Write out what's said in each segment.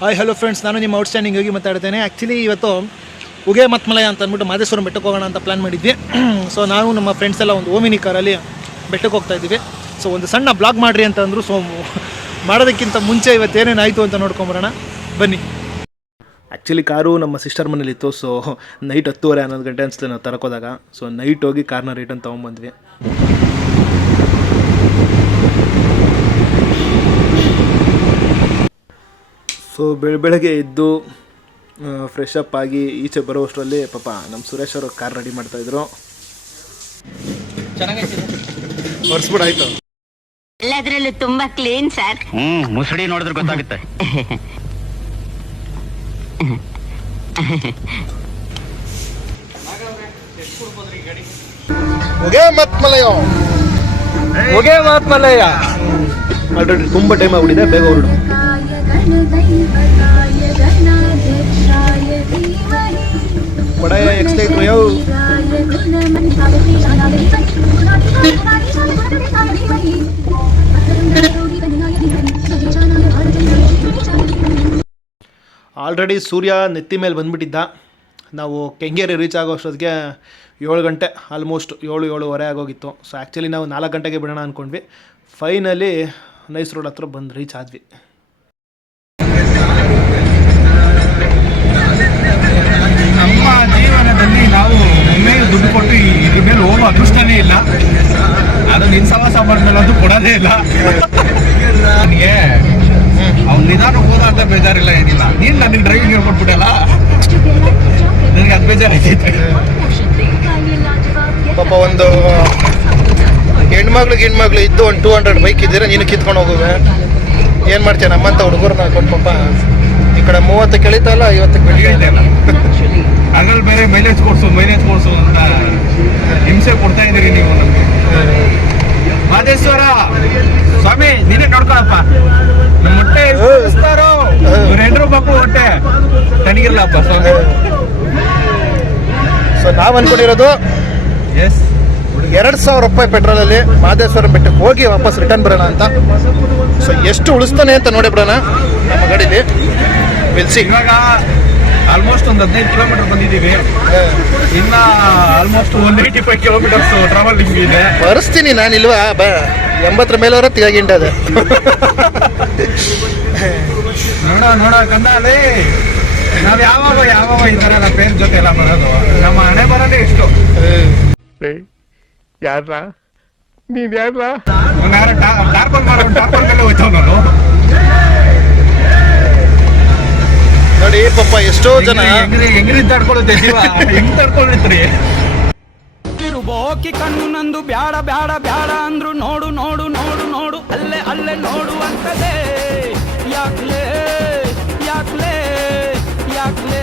Hi hello friends, ನಾನು ನಿಮ್ಮ outstanding ಹೋಗಿ ಮಾತಾಡ್ತೇನೆ. ಆ್ಯಕ್ಚುಲಿ ಇವತ್ತು ಉಗೆ ಮತ್ಮಲಯ ಅಂತ ಅಂದ್ಬಿಟ್ಟು ಮಾದೇಶ್ವರಂ ಬೆಟ್ಟಕ್ಕೆ ಹೋಗೋಣ ಅಂತ ಪ್ಲ್ಯಾನ್ ಮಾಡಿದ್ವಿ. ಸೊ ನಾವು ನಮ್ಮ ಫ್ರೆಂಡ್ಸ್ ಎಲ್ಲ ಒಂದು ಓಮಿನಿ ಕಾರಲ್ಲಿ ಬೆಟ್ಟಕ್ಕೆ ಹೋಗ್ತಾ ಇದ್ದೀವಿ. ಸೊ ಒಂದು ಸಣ್ಣ ಬ್ಲಾಗ್ ಮಾಡಿರಿ ಅಂತ ಅಂದರು. ಸೊ ಮಾಡೋದಕ್ಕಿಂತ ಮುಂಚೆ ಇವತ್ತು ಏನೇನಾಯಿತು ಅಂತ ನೋಡ್ಕೊಂಬರೋಣ ಬನ್ನಿ. ಆ್ಯಕ್ಚುಲಿ ಕಾರು ನಮ್ಮ ಸಿಸ್ಟರ್ ಮನೇಲಿತ್ತು. ಸೊ ನೈಟ್ 10:30-11 ಗಂಟೆ ಅನಿಸ್ತು ನಾವು ತರಕೋದಾಗ. ಸೊ ನೈಟ್ ಹೋಗಿ ಕಾರ್ನ ರಿಟರ್ನ್ ತೊಗೊಂಬಂದ್ವಿ. ಸೊ ಬೆಳಗ್ಗೆ ಎದ್ದು ಫ್ರೆಶ್ ಅಪ್ ಆಗಿ ಈಚೆ ಬರೋಷ್ಟರಲ್ಲಿ ಪಾಪ ನಮ್ಮ ಸುರೇಶ್ ಅವರು ಕಾರ್ ರೆಡಿ ಮಾಡ್ತಾಯಿದ್ರು. ಹೊರ್ಸ್ಬಿಡಾಯ್ತು. ಎಲ್ಲದರಲ್ಲೂ ತುಂಬಾ ಕ್ಲೀನ್ ಸರ್. ಮುಸುಡಿ ನೋಡಿದ್ರೆ ಗೊತ್ತಾಗುತ್ತೆ. ಹೊಗೆ ಮತ್ಮಲಯ ಆಲ್ರೆಡಿ ತುಂಬ ಟೈಮ್ ಆಗ್ಬಿಟ್ಟಿದೆ, ಬೇಗ ಹೊರಡು. ಬಡಾಯ ಎಕ್ಸ್ಲೇಟ್ರು ಯಾವ ಆಲ್ರೆಡಿ ಸೂರ್ಯ ನೆತ್ತಿ ಮೇಲೆ ಬಂದುಬಿಟ್ಟಿದ್ದ. ನಾವು ಕೆಂಗೇರಿ ರೀಚ್ ಆಗೋ ಅಷ್ಟೊತ್ತಿಗೆ 7 ಗಂಟೆ, ಆಲ್ಮೋಸ್ಟ್ 7-7:30 ಆಗೋಗಿತ್ತು. ಸೊ ಆ್ಯಕ್ಚುಲಿ ನಾವು 4 ಗಂಟೆಗೆ ಬಿಡೋಣ ಅಂದ್ಕೊಂಡ್ವಿ. ಫೈನಲಿ ನೈಸ್ ರೋಡ್ ಹತ್ರ ಬಂದು ರೀಚ್ ಆದ್ವಿ. ನಮ್ಮ ಜೀವನದಲ್ಲಿ ನಾವು ಒಮ್ಮೆಗೆ ದುಡ್ಡು ಕೊಟ್ಟು ಇದ್ರ ಮೇಲೆ ಹೋಗೋ ಅದೃಷ್ಟನೇ ಇಲ್ಲ. ಅದು ನಿನ್ನ ಸವಾಸ ಮಾಡಿದ್ಮೇಲೆ ಅದು ಕೊಡೋದೇ ಇಲ್ಲ. ನನಗೆ ಅವ್ನು ನಿಧಾನ ಹೋದ ಅಂತ ಬೇಜಾರಿಲ್ಲ, ಏನಿಲ್ಲ. ನೀನು ನನಗೆ ಡ್ರೈವಿಂಗ್ ಹೇಳ್ಕೊಟ್ಬಿಟ್ಟಲ್ಲ, ನನಗೆ ಅದು ಬೇಜಾರಾಗೈತೆ. ಪಾಪ ಒಂದು ಹೆಣ್ಮಗ್ಳು ಇದ್ದು ಒಂದು 200 ಬೈಕ್ ಇದ್ದೀರಾ, ನೀನು ಕಿತ್ಕೊಂಡು ಹೋಗುವೆ. ಏನು ಮಾಡ್ತೀಯ? ನಮ್ಮಂಥ ಹುಡುಗರನ್ನ ಕೊಟ್ಟು ಪಾಪ ಈ ಕಡೆ 30 ಕೆಳಿತಲ್ಲ, 50 ಬೆಳಿಗ್ಗೆ ಇಲ್ಲ. ಅದ್ರಲ್ಲಿ ಬೇರೆ ಮೈಲೇಜ್ ಕೊಡ್ಸು ಅಂತ ಹಿಂಸೆ ಕೊಡ್ತಾ ಇದ್ದೀರಿ ನೀವು ನಮಗೆ. ಮಾದೇಶ್ವರ ಸ್ವಾಮಿ ನೀನೇ ನೋಡ್ಕೊಳಪ್ಪ. ನಮ್ಮ ಹೊಟ್ಟೆ ಇವ್ರೆಂಡ್ರು ಮಕ್ಕಳು ಹೊಟ್ಟೆ ತಣ್ಣಗಿರ್ಲಪ್ಪ ಸ್ವಾಮಿ. ಸೊ ನಾವು ಅನ್ಕೊಂಡಿರೋದು ಎಸ್ 2,000 ರೂಪಾಯಿ ಪೆಟ್ರೋಲಲ್ಲಿ ಮಾದೇಶ್ವರಂ ಬೆಟ್ಟಕ್ಕೆ ಹೋಗಿ ವಾಪಸ್ ರಿಟರ್ನ್ ಬರೋಣ ಅಂತ. ಸೊ ಎಷ್ಟು ಉಳಿಸ್ತಾನೆ ಅಂತ ನೋಡಿ ಬಿಡೋಣ ನಮ್ಮ ಗಾಡೀಲಿ. ವಿಲ್ಸಿ ಇವಾಗ ಆಲ್ಮೋಸ್ಟ್ ಒಂದು 15 ಕಿಲೋಮೀಟರ್ ಬಂದಿದ್ದೀವಿ. ಇನ್ನ ಆಲ್ಮೋಸ್ಟ್ 185 ಕಿಲೋಮೀಟರ್ಸ್ ಟ್ರಾವೆಲಿಂಗ್ ಇದೆ. ಬರ್ಸ್ತೀನಿ ನಾನಿಲ್ವಾ? 80 ಮೇಲವರ ತಿಗಾಗಿಂಡದೆ. ನೋಡ ಕಂದಾಲಿ, ನಾವ್ ಯಾವಾಗ ಈ ತರ ಎಲ್ಲ ಪೇರ್ ಜೊತೆ ಎಲ್ಲ ಬರೋದು, ನಮ್ಮ ಹಣೆ ಬರೋದೇ ಇಷ್ಟು. ಯಾರ ನೀನ್ ಟಾರ್ಪಲ್ ಮೇಲೆ ಹೋಯ್ತಾವ್ ನಾನು. ನೋಡಿ ಪಾಪ ಎಷ್ಟೋ ಜನ ಹೆಂಗ್ರಿ ತಡ್ಕೊಳ್ಳುತ್ತೆ ಜೀವ, ಹೆಂಗ್ ತಡ್ಕೊಂಡಿರ್ತೀರಿ? ಬೋಕಿ ಕಣ್ಣು ನಂದು ಬ್ಯಾಡ ಬ್ಯಾಡ ಬ್ಯಾಡ ಅಂದ್ರು ನೋಡು ನೋಡು ನೋಡು ನೋಡು ಅಲ್ಲೇ ಅಲ್ಲೇ ನೋಡು ಅಂತದೆ. ಯಾಕ್ಲೇ ಯಾಕ್ಲೇ ಯಾಕ್ಲೇ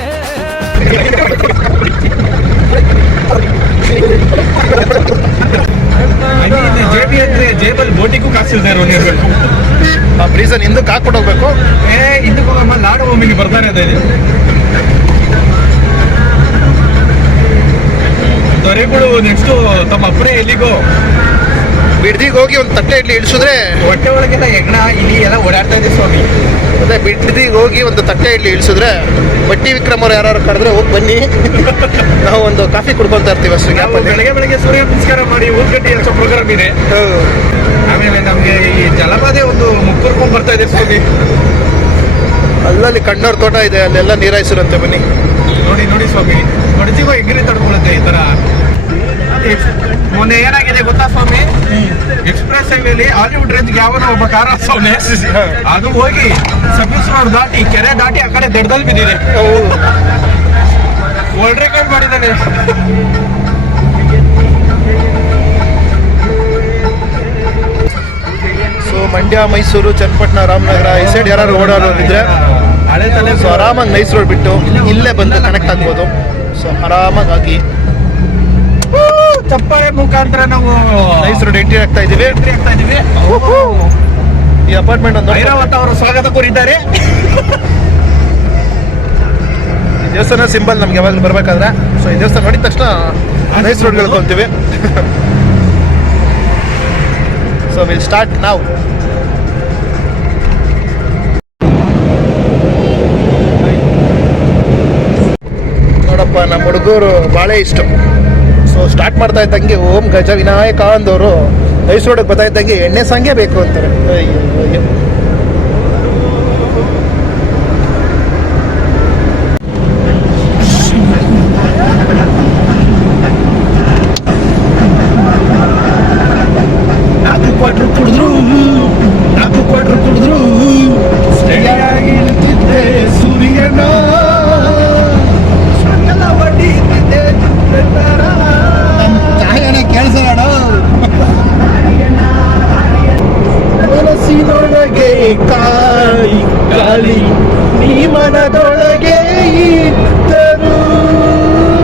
ಜೇಬಿ ಅಂದ್ರೆ ಜೇಬಲ್ಲಿ ಬೋಟಿಗೂ ಕಾಸಿಲ್ದೇ ಇರಬೇಕು. ಆ ರೀಸನ್ ಹಿಂದಕ್ಕೆ ಹಾಕ್ಬಿಟ್ಟು ಹೋಗ್ಬೇಕು. ಹಿಂದಕ್ಕೆ ಹೋಗಮ್ಮ, ನಾಡು ಒಮ್ಮಿಗೆ ಬರ್ತಾರೆ ಅದೇ ದೊರೆಗಳು. ನೆಕ್ಸ್ಟು ತಮ್ಮ ಅಪ್ಪನೇ ಎಲ್ಲಿಗೋ ಬಿಡ್ದಿಗೆ ಹೋಗಿ ಒಂದು ತಟ್ಟೆ ಇಡ್ಲಿ ಇಳಿಸಿದ್ರೆ ಹೊಟ್ಟೆ ಒಳಗೆಲ್ಲ ಹೆಗ್ಣ ಇಲ್ಲಿ ಎಲ್ಲ ಓಡಾಡ್ತಾ ಇದೆ ಸ್ವಾಮಿ. ಅದೇ ಬಿಡ್ದಿಗೆ ಹೋಗಿ ಒಂದು ತಟ್ಟೆ ಇಡ್ಲಿ ಇಳಿಸಿದ್ರೆ ಬಟ್ಟಿ ವಿಕ್ರಮ್ ಅವ್ರು ಯಾರು ಕರೆದ್ರೆ ಹೋಗಿ ಬನ್ನಿ, ನಾವು ಒಂದು ಕಾಫಿ ಕುಡ್ಕೊಳ್ತಾ ಇರ್ತೀವಿ ಅಷ್ಟು ಗ್ಯಾಪಲ್ಲಿ. ಬೆಳಗ್ಗೆ ಸೂರ್ಯ ನಮಸ್ಕಾರ ಮಾಡಿ ಊದ್ಗಡ್ಡಿ ಹಚ್ಚೋ ಪ್ರೋಗ್ರಾಮ್ ಇದೆ. ಆಮೇಲೆ ನಮಗೆ ಈ ಜಲಪಾತೆ ಒಂದು ಮುಕ್ಕರ್ಕೊಂಡ್ ಬರ್ತಾ ಇದೆ ಸ್ವಾಮಿ. ಅಲ್ಲಲ್ಲಿ ಕಣ್ಣವ್ರ ತೋಟ ಇದೆ, ಅಲ್ಲೆಲ್ಲ ನೀರಾಯಿಸಿರಂತೆ, ಬನ್ನಿ ನೋಡಿ ಸ್ವಾಮಿ. ನೋಡಿ ಜೀವ ಹೆಗ್ರಿ ತಡ್ಕೊಳ್ಳುತ್ತೆ ಈ ತರ. ಮೊನ್ನೆ ಏನಾಗಿದೆ ಗೊತ್ತಾ ಸ್ವಾಮಿ? ಎಕ್ಸ್ಪ್ರೆಸ್ ಹೈವೇಲಿ ಹಾಲಿವುಡ್ ರೇಂಜ್ಗೆ ಯಾವನೋ ಒಬ್ಬ ಕಾರ ಸ್ವಾಮಿ, ಅದು ಹೋಗಿ ಸರ್ವಿಸ್ ರೋಡ್ ದಾಟಿ ಕೆರೆ ದಾಟಿ ಆ ಕಡೆ ದೊಡ್ಡದಲ್ಲಿ ಬಿದ್ದಿದೆ. ವರ್ಲ್ಡ್ ರೆಕಾರ್ಡ್ ಮಾಡಿದ್ದಾನೆ. ಸೊ ಮಂಡ್ಯ, ಮೈಸೂರು, ಚನ್ನಪಟ್ಟಣ, ರಾಮನಗರ ಈ ಸೈಡ್ ಯಾರು ಓಡಾಡೋರಿದ್ರೆ ಸೊ ಆರಾಮಾಗಿ ನೈಸ್ ರೋಡ್ ಬಿಟ್ಟು ಇಲ್ಲೇ ಬಂದು ಕನೆಕ್ಟ್ ಆಗ್ಬೋದು. ಸೊ ಆರಾಮಾಗಿ ಚಪ್ಪಾಳೆ ಮುಖಾಂತರ ನಾವು ನೈಸ್ ರೋಡ್ ಎಂಟ್ರಿ ಆಗ್ತಾ ಇದೀವಿ. ಈ ಅಪಾರ್ಟ್ಮೆಂಟ್ ಒಂದು ಐರಾವತ ಅವರು ಸ್ವಾಗತ ಕೋರಿದ್ದಾರೆ. ದೇವಸ್ಥಾನ ಸಿಂಬಲ್ ನಮ್ಗೆ ಯಾವಾಗಲೂ ಬರ್ಬೇಕಾದ್ರೆ. ಸೊ ಈ ದೇವಸ್ಥಾನ ನೋಡಿದ ತಕ್ಷಣ ನೈಸ್ ರೋಡ್ ಹೇಳ್ಕೊಂತೀವಿ. ಸೊ ವಿಲ್ ಸ್ಟಾರ್ಟ್ ನಾವು. ಪಾಪ ನಮ್ಮ ಹುಡುಗರು ಭಾಳ ಇಷ್ಟ. ಸೊ ಸ್ಟಾರ್ಟ್ ಮಾಡ್ತಾ ಇದ್ದಂಗೆ ಓಂ ಗಜ ವಿನಾಯಕ ಅಂದವರು ಐಸ್ ರೋಡಿಗೆ ಬರ್ತಾ ಇದ್ದಂಗೆ ಎಣ್ಣೆ ಸಂಗೆ ಬೇಕು ಅಂತಾರೆ. ಅಯ್ಯೋ ಅಯ್ಯೋ. ನಾಲ್ಕು ಕ್ವಾಟ್ರು ಕುಡಿದ್ರು ಸ್ಟಡಿಯಾಗಿ ಇಳ್ತಿದ್ದೆ ಸೂರ್ಯನ ಹೊಡಿತಿದ್ದೆ ಚಾಯಣ ಕೇಳಿಸೋಣ. ಮನಸ್ಸಿನೊಳಗೆ ಕಾಳಿ ಗಾಳಿ ನೀ ಮನದೊಳಗೆ ಇದ್ದರು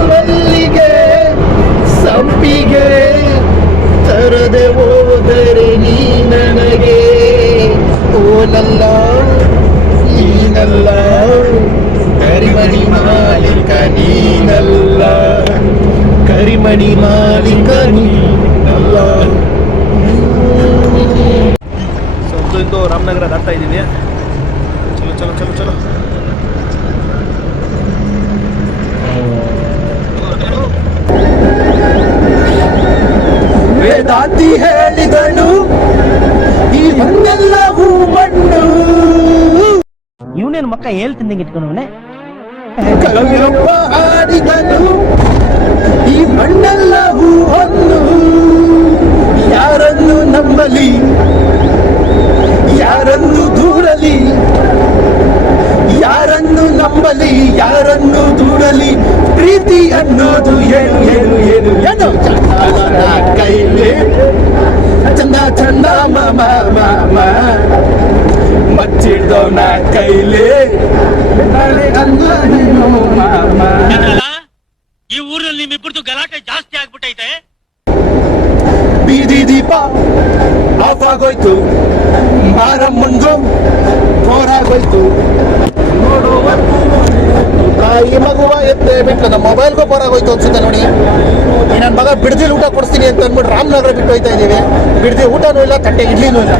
ಮಲ್ಲಿಗೆ ಸಂಪಿಗೆ ತರದೆ ಹೋದರೆ ನೀ ನನಗೆ ಓನಲ್ಲ ನೀನಲ್ಲ ಕರಿಮಣಿ ಮಾಲೀಕ ನೀನಲ್ಲ ಕರಿಮಣಿ ಮಾಲೀಕ ನೀನಲ್ಲ. ಸೊ ಇಂದು ರಾಮನಗರ ದಾಟ್ತಾ ಇದ್ದೀವಿ. ಚಲೋ ಚಲೋ ಚಲೋ ಚಲೋ. ವೇದಾಂತಿ ಹೇಳಿದನು ಈ ಮಣ್ಣೆಲ್ಲವೂ ಮಣ್ಣು. ಇವನೇನು ಮಕ್ಕ ಹೇಳ್ತಿದ್ದಂಗೆ ಇಟ್ಕೊಂಡವನೆ. ಕವಿಯೊಬ್ಬ ಹಾಡಿದನು ಈ ಮಣ್ಣೆಲ್ಲವೂ ಹೊನ್ನು. ಯಾರನ್ನು ನಂಬಲಿ ಯಾರನ್ನು ದೂರಲಿ ಯಾರನ್ನು ನಂಬಲಿ ಯಾರನ್ನು ದೂರಲಿ ಪ್ರೀತಿ ಅನ್ನೋದು ಏನು ಏನು ಏನು ಏನು ಚಂದ ಕೈಲಿ ಚಂದ ಚಂದ ಮಾಮ ಮಾಮ ಮಚ್ಚಿಡ್ದವನ ಕೈಲಿ ಮಾಮ. ಈ ಊರಲ್ಲಿ ನಿಮ್ಮಿಬ್ಬರದು ಗಲಾಟೆ ಜಾಸ್ತಿ ಆಗ್ಬಿಟ್ಟೈತೆ. ಬೀದಿ ದೀಪ ಆಫ್ ಆಗೋಯ್ತು, ಮಾರಮ್ಮಂದು ಬೋರಾಗೋಯ್ತು. ತಾಯಿ ಮಗುವ ಎತ್ತೆ ಬಿಟ್ಟು ನಮ್ಮ ಮೊಬೈಲ್ಗೂ ಬೋರಾಗೋಯ್ತು ಅನ್ಸುತ್ತೆ ನೋಡಿ. ಈ ನನ್ನ ಮಗ ಬಿಡ್ದಿಲ್ ಊಟ ಕೊಡಿಸ್ತೀನಿ ಅಂತ ಅಂದ್ಬಿಟ್ಟು ರಾಮನಗರ ಬಿಟ್ಟು ಹೋಯ್ತಾ ಇದ್ದೀವಿ. ಬಿಡ್ದಿ ಊಟನೂ ಇಲ್ಲ, ತಟ್ಟೆ ಇಡ್ಲಿನೂ ಇಲ್ಲ.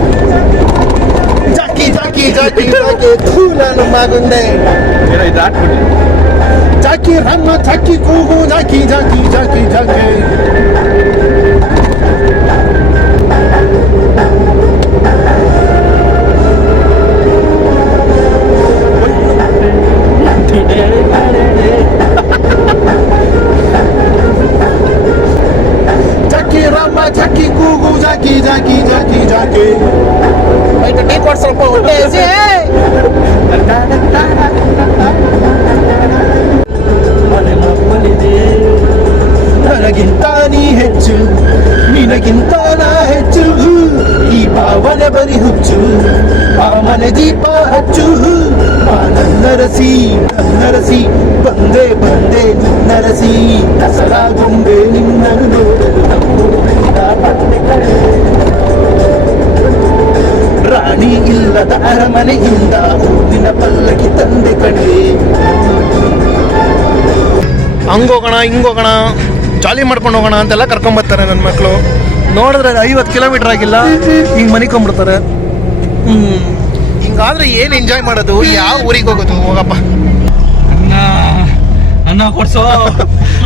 ಜಾಕಿ ಜಾಕಿ ಜಾಕಿ ಜಾಕಿ ಥೂ ನನ್ನ ಮಗುಂದೆ. ಜಾಕಿ ರಾಮ ಜಾಕಿ ಕೂಗು ಜಾಕಿ ಜಾಕಿ ಜಾಕಿ ಜಾಕಿ. ಜಾಕಿ ರಾಮ ಜಾಕಿ ಕೂಗು ಜಾಕಿ ಜಾಕಿ ಜಾಕಿ ಜಾಕಿ. ಆಯ್ತು ಟೀ ಕೊಡ್ಸಲ್ಪ ಹೊಟ್ಟೆ ಹಸಿ. ನನಗಿಂತ ನೀ ಹೆಚ್ಚು ನಿನಗಿಂತ ನಾ ಹೆಚ್ಚು ಈ ಭಾವನೆ ಬರಿ ಹುಚ್ಚು ಆ ಮನೆ ದೀಪ ಹಚ್ಚು. ನನ್ನರಸಿ ನನ್ನರಸಿ ಬಂದೆ ಬಂದೆ ನನ್ನರಸಿ ದಸರಾ ಗೊಂಬೆ ನಿನ್ನನ್ನು ನೋಡಲು ನಮ್ಮೂರಿನಿಂದ ಬಂದೆ ಕಡೆ. ರಾಣಿ ಇಲ್ಲದ ಅರಮನೆಯಿಂದ ಹೂವಿನ ಪಲ್ಲಕ್ಕಿ ತಂದೆ ಕಡೆ. ಹಂಗೋಗೋಣ ಹಿಂಗೋಗೋಣ ಜಾಲಿ ಮಾಡ್ಕೊಂಡು ಹೋಗೋಣ ಅಂತೆಲ್ಲ ಕರ್ಕೊಂಬರ್ತಾರೆ ನನ್ನ ಮಕ್ಕಳು. ನೋಡಿದ್ರೆ 50 ಕಿಲೋಮೀಟರ್ ಆಗಿಲ್ಲ ಹಿಂಗೆ ಮನಿಕೊಂಡ್ಬಿಡ್ತಾರೆ. ಹಿಂಗಾದ್ರೆ ಏನು ಎಂಜಾಯ್ ಮಾಡೋದು? ಯಾವ ಊರಿಗೆ ಹೋಗೋದು? ಹೋಗಪ್ಪ ಅನ್ನ ಕೊಡ್ಸೋ.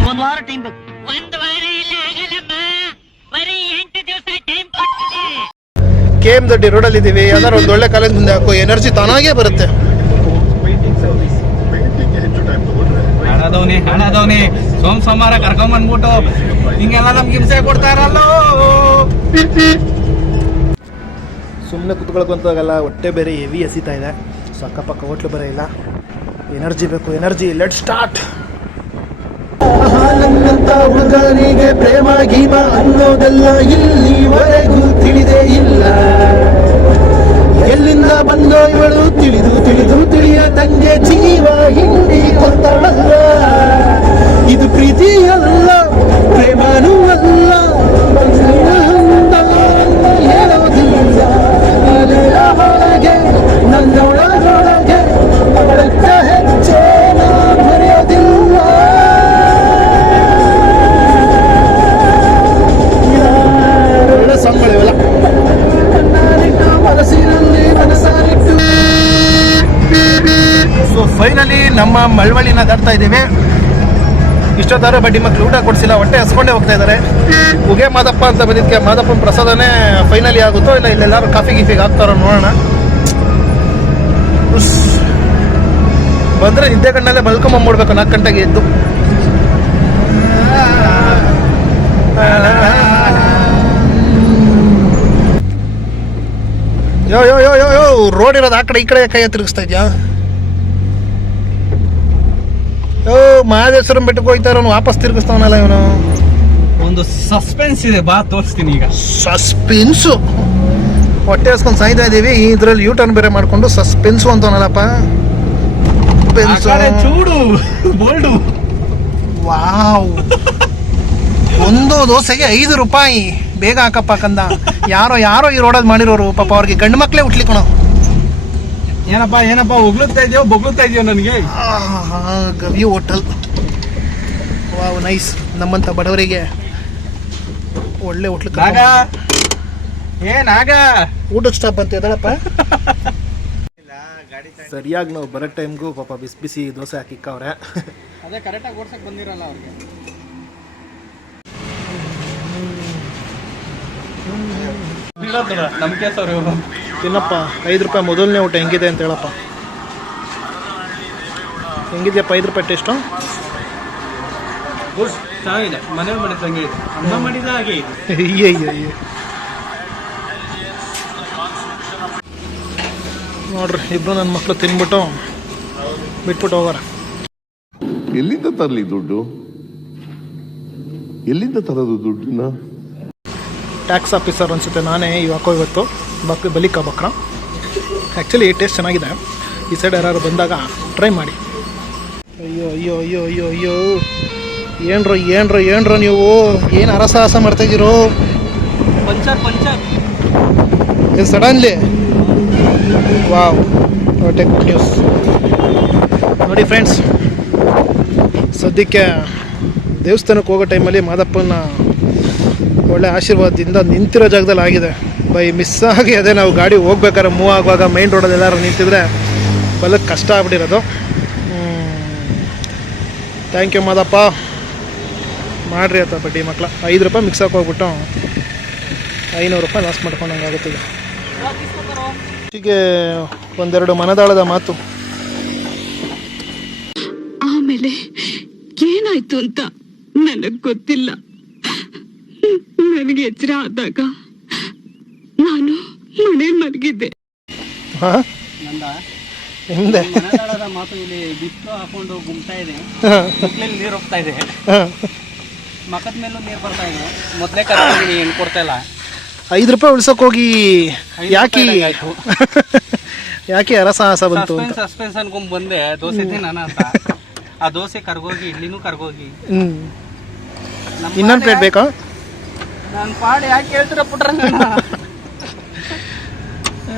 ಒಂದ್ ವಾರ ಟೈಮ್ ಬೇಕು. ಒಂದ್ ವಾರ ಇಲ್ಲ ಆಗಲ್ಲಮ್ಮ, ಬರೀ 8 ದಿವಸ ಟೈಮ್ ಕೊಡ್ತೀನಿ. KM Doddi ರೋಡಲ್ಲಿ ಇದ್ದೀವಿ. ಯಾವ್ದಾರು ಒಂದು ಒಳ್ಳೆ ಕಾಲೇಜ್ ಮುಂದೆ ಹಾಕೋ, ಎನರ್ಜಿ ತಾನಾಗೇ ಬರುತ್ತೆ. ಹಣದವನಿ ಸೋಮವಾರ ಕರ್ಕೊಂಬಂದ್ಬಿಟ್ಟು ಹಿಂಗೆಲ್ಲ ನಮ್ಗೆ ಹಿಂಸೆ ಕೊಡ್ತಾರಲ್ಲೋ. ಸುಮ್ಮನೆ ಕುತ್ಕೊಳ್ಕೊಂತಾಗಲ್ಲ, ಹೊಟ್ಟೆ ಬೇರೆ ಹೆವಿ ಹಸಿತಾ ಇದೆ. ಸೊ ಅಕ್ಕಪಕ್ಕ ಹೋಟ್ಲು ಬೇರೆ ಇಲ್ಲ. ಎನರ್ಜಿ ಬೇಕು, ಎನರ್ಜಿ. Let start. ನನ್ನಂತ ಮಗನಿಗೆ ಪ್ರೇಮ ಗೀಮ ಅನ್ನೋದೆಲ್ಲ ಇಲ್ಲಿವರೆಗೂ ತಿಳಿದೇ ಇಲ್ಲ. ಎಲ್ಲಿಂದ ಬಂದೋ ಇವಳು ತಿಳಿದು ತಿಳಿದು ತಿಳಿಯ ತಂಗೆ ಜೀವ ಹಿಂಡಿ ಕೊಡ್ತಾಳಲ್ಲ. ಇದು ಪ್ರೀತಿಯಲ್ಲ, ಪ್ರೇಮನೂ ಅಲ್ಲ, ಹೇಳೋದಿಲ್ಲ. ಹೊರಗೆ ನನ್ನೊಳಗೊಳಗೆ ಹೆಚ್ಚೇನ ಮರೆಯೋದಿಲ್ಲ. ಒಳ್ಳೆ ಸಾಂಗ್ಗಳಿವೆಲ್ಲ. ಮನಸ್ಸಿನಲ್ಲಿ ಮನಸ್ಸಾರಿಟ್ಟು. ಸೊ ಫೈನಲಿ ನಮ್ಮ ಮಳವಳ್ಳಿನ ದಾಟ್ತಾ ಇದ್ದೀವಿ. ಇಷ್ಟೊತ್ತಾದ್ರೂ ಬಡ್ಡಿ ಮಕ್ಳು ಊಟ ಕೊಡಿಸಿಲ್ಲ, ಹೊಟ್ಟೆ ಹಸ್ಕೊಂಡೇ ಹೋಗ್ತಾ ಇದ್ದಾರೆ. ಉಗೆ ಮಾದಪ್ಪ ಅಂತ ಬಂದಿದ್ದಕ್ಕೆ ಮಾದಪ್ಪನ ಪ್ರಸಾದನೇ ಫೈನಲಿ ಆಗುತ್ತೋ ಇಲ್ಲ ಇಲ್ಲೆಲ್ಲರೂ ಕಾಫಿ ಗೀಫಿಗೆ ಹಾಕ್ತಾರೋ ನೋಡೋಣ. ಬಂದರೆ ನಿದ್ದೆ ಕಣ್ಣಲ್ಲೇ ಬಲ್ಕೊಂಬಂದ್ಬಿಡ್ಬೇಕು 4 ಗಂಟೆಗೆ ಎದ್ದು. ಯೋ ಯೋ ಯೋ ಯೋ ಯೋ ರೋಡ್ ಇರೋದು ಆ ಕಡೆ ಈ ಕಡೆ ಕೈ ತಿರುಗಿಸ್ತಾ ಇದೆಯಾ? ಯೋ ಮಹದೇಶ್ವರಂ ಬೆಟ್ಟಕ್ಕೆ ಹೋಗ್ತಾ ಇರೋನು ವಾಪಸ್ ತಿರುಗಿಸ್ತಾವನಲ್ಲ ಇವನು. ಒಂದು ಸಸ್ಪೆನ್ಸ್ ಇದೆ, ಬಾ ತೋರಿಸ್ತೀನಿ ಈಗ. ಸಸ್ಪೆನ್ಸು ಹೊಟ್ಟೆ ಹಸ್ಕೊಂಡು ಸಾಯ್ತಾ ಇದ್ದೀವಿ, ಇದರಲ್ಲಿ ಯೂ ಟರ್ನ್ ಬೇರೆ ಮಾಡಿಕೊಂಡು ಸಸ್ಪೆನ್ಸು ಅಂತವನಲ್ಲಪ್ಪ. ಚೂಡು ಬೋಲ್ಡು. ವಾವ್, ಒಂದು ದೋಸೆಗೆ 5 ರೂಪಾಯಿ. ಬೇಗ ಹಾಕಪ್ಪ ಕಂದ. ಯಾರೋ ಈ ರೋಡಲ್ಲಿ ಮಾಡಿರೋರು ಪಾಪ, ಅವ್ರಿಗೆ ಗಂಡು ಮಕ್ಕಳೇ ಹುಟ್ಲಿಕ್ಕಣ. ಏನಪ್ಪ ಹೊಗಳುತ್ತಾ ಇದೆಯೋ ಬೊಗಳುತ್ತಾ ಇದೆಯೋ ನನಗೆ. ಗವಿ ಹೋಟೆಲ್, ವಾವ್ ನೈಸ್. ನಮ್ಮಂತ ಬಡವರಿಗೆ ಒಳ್ಳೆ ಹೋಟ್ಲು. ಊಟದ ಸ್ಟಾಪ್ ಅಂತ ಎದಳಪ್ಪ. ಸರಿಯಾಗಿ ನಾವು ಬರೋ ಟೈಮ್ಗೂ ಪಾಪ ಬಿಸಿ ಬಿಸಿ ದೋಸೆ ಹಾಕಿಕ್ಕವ್ರೆ. ಅದೇ ಕರೆಕ್ಟಾಗಿ ಓಡ್ಸಕ್ ಬಂದಿರಲ್ಲ ಅವ್ರಿಗೆ. ನಮ್ಗೆ ಸರ್ ತಿನ್ನಪ್ಪ. 5 ರೂಪಾಯಿ ಮೊದಲನೇ ಊಟ ಹೆಂಗಿದೆ ಅಂತ ಹೇಳಪ್ಪ. ಹೆಂಗಿದ್ಯಪ್ಪ 5 ರೂಪಾಯಿ ಟೇಸ್ಟು? ಗುಡ್, ಚೆನ್ನಾಗಿದೆ. ಮನೇಲಿ ಮಾಡಿದಂಗೆ ಇದೆ, ಅಮ್ಮ ಮಾಡಿದ ಹಾಗೆ ಇದೆ. ಅಯ್ಯಯ್ಯ ನೋಡ್ರಿ, ಇಬ್ರು ನನ್ನ ಮಕ್ಕಳು ತಿನ್ಬಿಟ್ಟು ಬಿಟ್ಬಿಟ್ಟು ಹೋಗೋರ. ಎಲ್ಲಿಂದ ತರಲಿ ದುಡ್ಡು? ಎಲ್ಲಿಂದ ತರೋದು ದುಡ್ಡನ್ನ? ಟ್ಯಾಕ್ಸ್ ಆಫೀಸರ್ ಅನ್ಸುತ್ತೆ, ನಾನೇ ಇವತ್ತು ಬಲಿಕ ಬಕ್ರ. ಆ್ಯಕ್ಚುಲಿ ಟೇಸ್ಟ್ ಚೆನ್ನಾಗಿದೆ. ಈ ಸೈಡ್ ಯಾರು ಬಂದಾಗ ಟ್ರೈ ಮಾಡಿ. ಅಯ್ಯೋ ಅಯ್ಯೋ ಅಯ್ಯೋ ಅಯ್ಯೋ ಅಯ್ಯೋ, ಏನ್ರೋ ನೀವು ಏನು ಅರಸಾಹಸ ಮಾಡ್ತಾಯಿದ್ದೀರೋ? ಪಂಚರ್ ಇದು suddenly wow, what A good news. ನೋಡಿ ಫ್ರೆಂಡ್ಸ್, ಸದ್ಯಕ್ಕೆ ದೇವಸ್ಥಾನಕ್ಕೆ ಹೋಗೋ ಟೈಮಲ್ಲಿ ಮಾದಪ್ಪನ ಒಳ್ಳೆ ಆಶೀರ್ವಾದದಿಂದ ನಿಂತಿರೋ ಜಾಗದಲ್ಲಿ ಆಗಿದೆ. ಬೈ ಮಿಸ್ ಆಗಿ ಅದೇ ನಾವು ಗಾಡಿ ಹೋಗ್ಬೇಕಾದ್ರೆ ಮೂವ್ ಆಗುವಾಗ ಮೈನ್ ರೋಡಲ್ಲಿ ಎಲ್ಲರೂ ನಿಂತಿದ್ರೆ ಬಲಕ್ಕೆ ಕಷ್ಟ ಆಗ್ಬಿಟ್ಟಿರೋದು. ಥ್ಯಾಂಕ್ ಯು ಮಾದಪ್ಪ, ಮಾಡಿರಿ ಆತ ಬಡ್ಡಿ ಮಕ್ಕಳ. 5 ರೂಪಾಯಿ ಮಿಕ್ಸ್ ಹಾಕೋಗ್ಬಿಟ್ಟು 500 ರೂಪಾಯಿ ಲಾಸ್ ಮಾಡ್ಕೊಂಡಂಗೆ ಆಗುತ್ತಿದೆ. ಹೀಗೆ ಒಂದೆರಡು ಮನದಾಳದ ಮಾತು. ಆಮೇಲೆ ಏನಾಯ್ತು ಅಂತ ನನಗ್ ಗೊತ್ತಿಲ್ಲ. ನನಗೆ ಎಚ್ಚರ ಆದಾಗ ನಾನು ಮನೇಲಿ ಮಲಗಿದ್ದೆ. ಹಿಂದೆ ಮಾತು ಇಲ್ಲಿ ಬಿಟ್ಟು ಹಾಕೊಂಡು ಗುಮ್ತಾ ಇದೆ. ಮಕ್ಳಲ್ಲಿ ನೀರು ಹೋಗ್ತಾ ಇದೆ, ಮಕದ ಮೇಲೂ ನೀರು ಬರ್ತಾ ಇದೆ. ಮೊದಲೇ ಕರ್ಕೊಂಡು ಏನು ಕೊಡ್ತಾ ಇಲ್ಲ. 5 ರೂಪಾಯಿ ಉಳ್ಸೋಕೆ ಹೋಗಿ ಯಾಕೆ ಅರಸಾಹಸ ಬಂತು? ಸಸ್ಪೆನ್ಸ್ ಅನ್ಕೊಂಡ್ ಬಂದೆ ದೋಸೆ ತಿನ್ನೋಣ ಅಂತ. ಆ ದೋಸೆ ಕರ್ಗೋಗಿ ಇಡ್ಲಿನೂ ಕರ್ಗೋಗಿ. ಇನ್ನೊಂದು ಪ್ಲೇಟ್ ಬೇಕಾ? ನಾನು ಪಾಡು ಯಾಕೆ ಹೇಳ್ತೀರ ಪುಟ್ರ?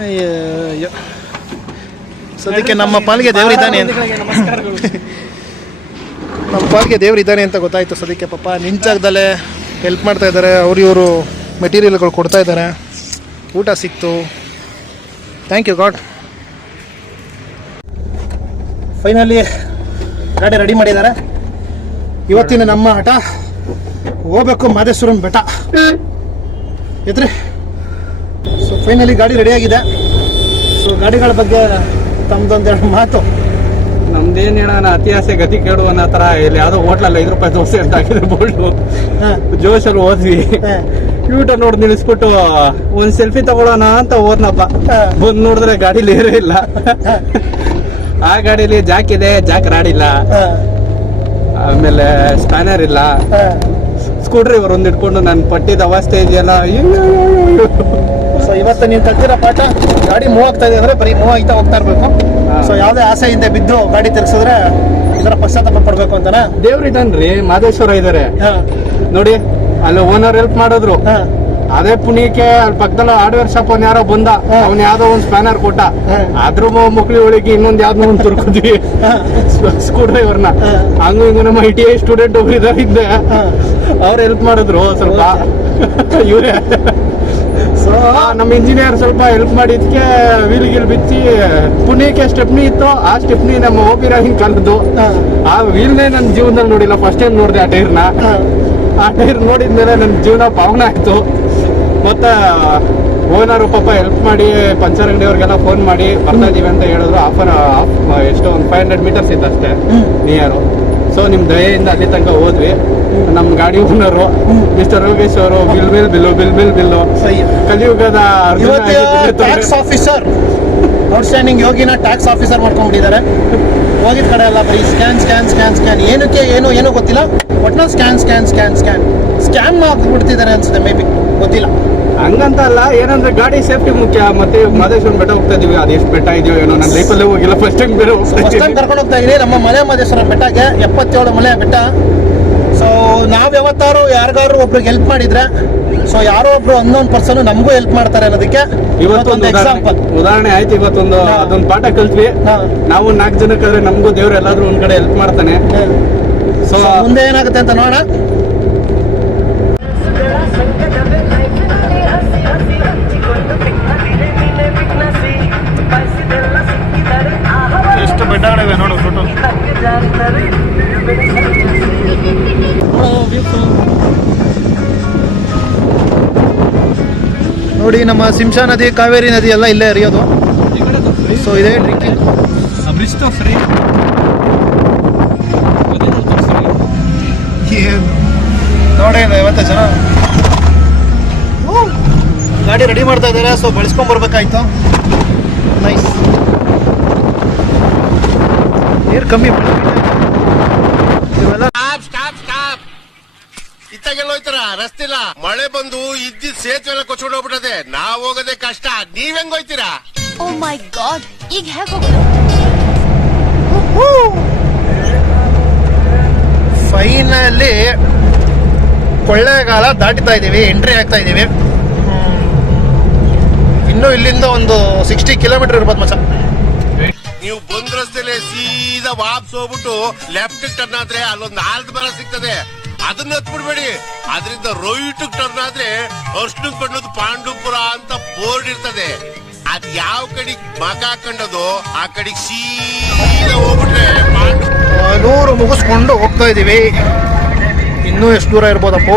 ಅಯ್ಯೋ, ಸದ್ಯಕ್ಕೆ ನಮ್ಮ ಪಾಲಿಗೆ ದೇವರಿದ್ದಾನೆ ಅಂತ, ನಮಸ್ಕಾರಗಳು. ನಮ್ಮ ಪಾಲಿಗೆ ದೇವರಿದ್ದಾನೆ ಅಂತ ಗೊತ್ತಾಯ್ತು. ಸದ್ಯಕ್ಕೆ ಪಾಪ ನಿಂತಾಗ್ದಲ್ಲೇ ಹೆಲ್ಪ್ ಮಾಡ್ತಾ ಇದ್ದಾರೆ. ಇವರು ಮೆಟೀರಿಯಲ್ಗಳು ಕೊಡ್ತಾ ಇದ್ದಾರೆ. ಊಟ ಸಿಕ್ತು. Thank you God. ಫೈನಲಿ ಗಾಡಿ ರೆಡಿ ಮಾಡಿದ್ದಾರೆ. ಇವತ್ತಿನ ನಮ್ಮ ಆಟ ಹೋಗ್ಬೇಕು ಮಹದೇಶ್ವರಂ ಬೆಟ್ಟ ಎತ್ರಿ. ಸೊ ಫೈನಲಿ ಗಾಡಿ ರೆಡಿಯಾಗಿದೆ. ಸೊ ಗಾಡಿಗಳ ಬಗ್ಗೆ ತಮ್ಮದೊಂದೆರಡು ಮಾತು. ನಮ್ದೇನ್ ಹೇಳೋಣ, ಅತಿ ಆಸೆ ಗತಿ ಕೇಳು ಅನ್ನೋ ತರ. ಇಲ್ಲಿ ಯಾವ್ದೋ ಹೋಟ್ಲಲ್ಲಿ 5 ರೂಪಾಯಿ ದೋಸೆ ಅಂತ ಹಾಕಿದ್ರೆ ಬೋಲ್ಡು ಜೋಶಲ್ಲಿ ಹೋದ್ವಿ. ಯೂಟ ನೋಡಿ ನಿಲ್ಲಿಸ್ಬಿಟ್ಟು ಒಂದ್ ಸೆಲ್ಫಿ ತಗೊಳ್ಳೋಣ ಅಂತ ಹೋದ್ನಪ್ಪ. ಬಂದ್ ನೋಡಿದ್ರೆ ಗಾಡಿಲಿ ಏರೇ ಇಲ್ಲ. ಆ ಗಾಡಿಲಿ ಜಾಕ್ ಇದೆ, ಜಾಕ್ ರಾಡಿಲ್ಲ. ಆಮೇಲೆ ಸ್ಪ್ಯಾನರ್ ಇಲ್ಲ. ಸ್ಕ್ರೂ ಡ್ರೈವರ್ ಒಂದ್ ಇಟ್ಕೊಂಡು ನಾನು ಪಟ್ಟಿದ ಅವಸ್ಥೆ ಇದೆಯಲ್ಲ. ಸೊ ಇವತ್ತು ನೀವು ಕಲ್ತಿರೋ ಪಾಠ, ಗಾಡಿ ಮೂವ್ ಆಗ್ತಾ ಇದೆ ಅಂದ್ರೆ ಬರೀ ಮೂವ್ ಆಗ್ತಾ ಹೋಗ್ತಾ ಇರ್ಬೇಕು. ಸೊ ಯಾವುದೇ ಆಸೆ ಹಿಂದೆ ಬಿದ್ದು ಗಾಡಿ ತಿರ್ಸಿದ್ರೆ ಇದರ ಪಶ್ಚಾತ್ತಾಪ ಪಡ್ಬೇಕು ಅಂತಾನೆ. ದೇವ್ರಿದ್ದಾನ್ರಿ, ಮಹದೇಶ್ವರ ಇದಾರೆ ನೋಡಿ. ಅಲ್ಲಿ ಓನರ್ ಹೆಲ್ಪ್ ಮಾಡಿದ್ರು. ಅದೇ ಪುಣ್ಯಕ್ಕೆ ಅಲ್ಲಿ ಪಕ್ಕದಲ್ಲಿ ಹಾರ್ಡ್ವೇರ್ ಶಾಪ್ ಅವ್ನು ಯಾರೋ ಬಂದ, ಅವ್ನು ಯಾವ್ದೋ ಒಂದು ಸ್ಪ್ಯಾನರ್ ಕೊಟ್ಟ. ಅದ್ರ ಮಕ್ಳಿ ಒಳಗೆ ಇನ್ನೊಂದ್ ಯಾವ್ದೋ ಒಂದು ತುರ್ಕಿದ್ವಿ ಸ್ಕ್ರೂ ಡ್ರೈವರ್ನ. ಹಂಗ ಹಿಂಗ ನಮ್ಮ ITI ಸ್ಟೂಡೆಂಟ್ ಒಬ್ರು ಇದ್ದೆ, ಅವ್ರು ಹೆಲ್ಪ್ ಮಾಡಿದ್ರು ಸ್ವಲ್ಪ. ಇವರೇ ನಮ್ಮ ಇಂಜಿನಿಯರ್ ಸ್ವಲ್ಪ ಹೆಲ್ಪ್ ಮಾಡಿದ್ಕೆ ವೀಲ್ ಗಿಲ್ ಬಿಚ್ಚಿ ಪುಣ್ಯಕ್ಕೆ ಸ್ಟೆಪ್ನಿ ಇತ್ತು. ಆ ಸ್ಟೆಪ್ನಿ ನಮ್ಮ ಓಪಿ ರಾಗಿನ ಕಲ್ದು ಆ ವೀಲ್ನೇ ನನ್ನ ಜೀವನದಲ್ಲಿ ನೋಡಿಲ್ಲ. ಫಸ್ಟ್ ಟೈಮ್ ನೋಡಿದೆ ಆ ಟೈರ್ನ. ಆ ಟೈರ್ ನೋಡಿದ್ಮೇಲೆ ನನ್ನ ಜೀವನ ಪಾವನ ಆಯ್ತು. ಮತ್ತೆ ಓನರು ಪಾಪ ಹೆಲ್ಪ್ ಮಾಡಿ ಪಂಚರ್ ಅಂಗಡಿಯವ್ರಿಗೆಲ್ಲ ಫೋನ್ ಮಾಡಿ ಬರ್ತಾ ಇದೀವಿ ಅಂತ ಹೇಳಿದ್ರು. ಆಫರ್ ಎಷ್ಟೋ ಒಂದು 500 ಮೀಟರ್ಸ್ ಇತ್ತು ಅಷ್ಟೇ ನಿಯರು. ಸೊ ನಿಮ್ಮ ದಯೆಯಿಂದ ಅಲ್ಲಿ ತನಕ ಹೋದ್ವಿ. ನಮ್ಮ ಗಾಡಿ ಓನರು ಮಿಸ್ಟರ್ ಯೋಗೇಶ್ ಅವರು ಬಿಲ್ಲು ಕಲಿಯುಗದ ಟ್ಯಾಕ್ಸ್ ಆಫೀಸರ್ ಔಟ್ಸ್ಟ್ಯಾಂಡಿಂಗ್ ಯೋಗಿನ ಟ್ಯಾಕ್ಸ್ ಆಫೀಸರ್ ಮಾಡ್ಕೊಂಡ್ಬಿಟ್ಟಿದ್ದಾರೆ. ಹೋಗಿದ ಕಡೆ ಎಲ್ಲ ಬರೀ ಸ್ಕ್ಯಾನ್ ಏನಕ್ಕೆ ಏನೋ ಗೊತ್ತಿಲ್ಲ. ಒಟ್ನಲ್ಲಿ ಸ್ಕ್ಯಾನ್ ಮಾಡ್ಬಿಡ್ತಿದ್ದಾರೆ ಅನ್ಸುತ್ತೆ, ಮೇ ಬಿ ಗೊತ್ತಿಲ್ಲ. ಹಂಗಂತ ಅಲ್ಲ, ಏನಂದ್ರೆ ಗಾಡಿ ಸೇಫ್ಟಿ ಮುಖ್ಯ. ಮತ್ತೆ ಮಹದೇಶ್ವರನ ಬೆಟ್ಟ ಹೋಗ್ತಾ ಇದೀವಿ. ಅದು ಎಷ್ಟು ಬೆಟ್ಟ ಇದೆಯೋ ಏನೋ, ನನ್ನ ಲೈಫಲ್ಲೇ ಹೋಗಿಲ್ಲ. ಫಸ್ಟ್ ಟೈಮ್ ಬೇರೆ ಕರ್ಕೊಂಡು ಹೋಗ್ತಾ ಇದೀನಿ ನಮ್ಮ ಮಲೆ ಮಹದೇಶ್ವರ ಬೆಟ್ಟಕ್ಕೆ. 77 ಮಲೆ ಬೆಟ್ಟ. ಸೊ ನಾವ್ ಯಾವತ್ತಾರು ಯಾರಿಗಾರು ಒಬ್ರಿಗೆ ಹೆಲ್ಪ್ ಮಾಡಿದ್ರೆ, ಸೊ ಯಾರೋ ಒಬ್ರು ಅನ್ನೋನ್ ಪರ್ಸನ್ ನಮಗೂ ಹೆಲ್ಪ್ ಮಾಡ್ತಾರೆ ಅನ್ನೋದಕ್ಕೆ ಇವತ್ತೊಂದು ಎಕ್ಸಾಂಪಲ್ ಉದಾಹರಣೆ ಆಯ್ತು. ಇವತ್ತೊಂದು ಅದೊಂದು ಪಾಠ ಕಲ್ತ್ವಿ. ನಾವು 4 ಜನಕ್ಕಾದ್ರೆ ನಮಗೂ ದೇವ್ರು ಎಲ್ಲಾದ್ರೂ ಒಂದ್ ಕಡೆ ಹೆಲ್ಪ್ ಮಾಡ್ತಾನೆ. ಸೊ ಮುಂದೆ ಏನಾಗುತ್ತೆ ಅಂತ ನೋಡೋಣ. ಎಷ್ಟು ಬೆಟ್ಟಗಳಿವೆ ನೋಡು ಟೋಟಲ್. ನೋಡಿ ನಮ್ಮ ಸಿಂಶಾ ನದಿ, ಕಾವೇರಿ ನದಿ ಎಲ್ಲ ಇಲ್ಲೇ ಹರಿಯೋದು. ಸೊ ಇದೇ ಡ್ರಿಂಕಿಂಗ್ ನೋಡಿ 50 ಜನ ಗಾಡಿ ರೆಡಿ ಮಾಡ್ತಾ ಇದ್ದಾರೆ. ಸೊ ಬಳಸ್ಕೊಂಡ್ ಬರ್ಬೇಕಾಯ್ತು. ನೈಸ್. ನೀರು ಕಮ್ಮಿ ಇವೆಲ್ಲ ಇತ್ತಾಗೆಲ್ಲ ಹೋಯ್ತಾರ ರಸ್ತೆ ಇಲ್ಲ, ಮಳೆ ಬಂದು ಇದ್ದಿದ್ ಸೇತುವೆ ಎಲ್ಲ ಕೊಚ್ಕೊಂಡು ಹೋಗ್ಬಿಟ್ಟದೆ. ನಾವ್ ಹೋಗೋದೇ ಕಷ್ಟ, ನೀವ್ ಹೆಂಗ್ ಹೋಯ್ತೀರಾ? ಓ ಮೈ ಗಾಡ್, ಈಗ ಹೇಗೆ ಹೋಗೋದು? ಫೈನಲ್ಲಿ ಕೊಳ್ಳೇಗಾಲ ದಾಟಿತಾ ಇದೀವಿ, ಎಂಟ್ರಿ ಆಗ್ತಾ ಇದೀವಿ. ಇನ್ನು ಇಲ್ಲಿಂದ ಒಂದು 60 ಕಿಲೋಮೀಟರ್ ಇರ್ಬೋದು ಮಚ್ಚ. ನೀವು ಬಂದ್ ರಸ್ತೆಲೆ ಸೀದಾ ವಾಪಸ್ ಹೋಗ್ಬಿಟ್ಟು ಲೆಫ್ಟ್ ಟರ್ನ್ ಆದ್ರೆ ಅಲ್ಲೊಂದು ಆಲ್ದ ಮರ ಸಿಗ್ತದೆ, ಅದನ್ನ ಹತ್ಬಿಡ್ಬೇಡಿ. ಅದರಿಂದ ರೈಟ್ ಟರ್ನ್ ಆದ್ರೆ ಅರ್ಶನ ಬಣ್ಣದ ಪಾಂಡುಪುರ ಅಂತ ಬೋರ್ಡ್ ಇರ್ತದೆ. ಅದ್ ಯಾವ ಕಡೆಗ್ ಮಗ ಹಾಕೊಂಡದು ಆ ಕಡೆಗ್ ಸೀದಾ ಹೋಗ್ಬಿಟ್ರೆ ನೂರು ಮುಗಿಸ್ಕೊಂಡು ಹೋಗ್ತಾ ಇದೀವಿ. ಇನ್ನೂ ಎಷ್ಟು ದೂರ ಇರ್ಬೋದಪ್ಪ.